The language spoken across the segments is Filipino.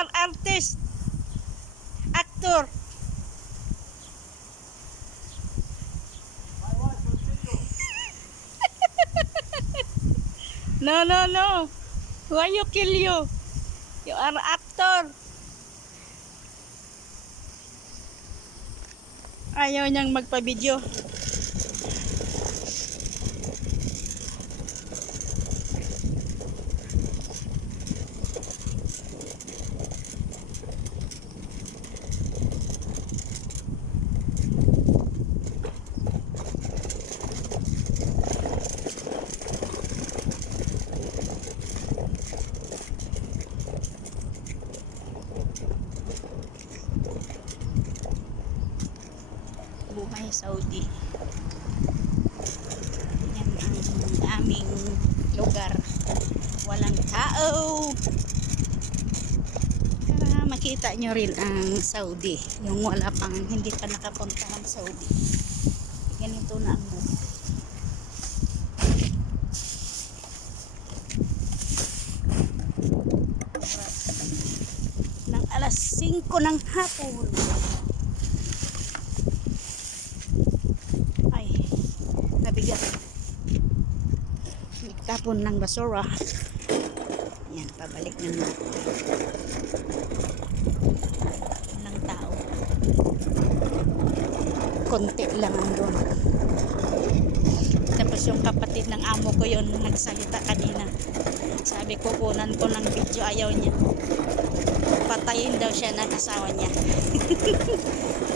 are artist, actor. no, no, no. Why you kill you? You are actor. Ayaw niyang magpa-video. Saudi. Yan ang aming lugar. Walang tao. Para makita nyo rin ang Saudi. Yung wala pang, hindi pa nakapunta ng Saudi. Ganito na ang. Oras ng alas 5 ng hapon. Nagtapon ng basura. Yan, pabalik na naman. Walang tao. Konti lang ang doon. Tapos yung kapatid ng amo ko yon nagsalita kanina. Sabi ko, kunan ko ng video, ayaw niya. Patayin daw siya ng asawa niya.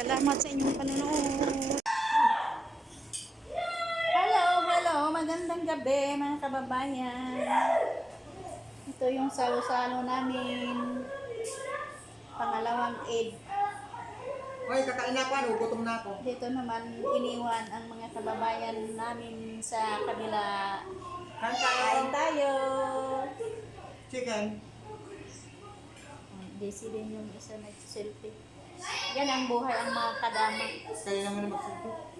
Salamat sa inyong panonood. Hello, hello. Magandang gabi mga kababayan. Ito yung salo-salo namin. Pangalawang aid. Hoy, kakain na pa, no? gutom na ako. Dito naman iniwan ang mga kababayan namin sa kabila. Kain tayo. Kain tayo. Chicken. Busy din yung isa nag-selfie. Yan ang buhay ang mga kadama. Kaya naman magsuko.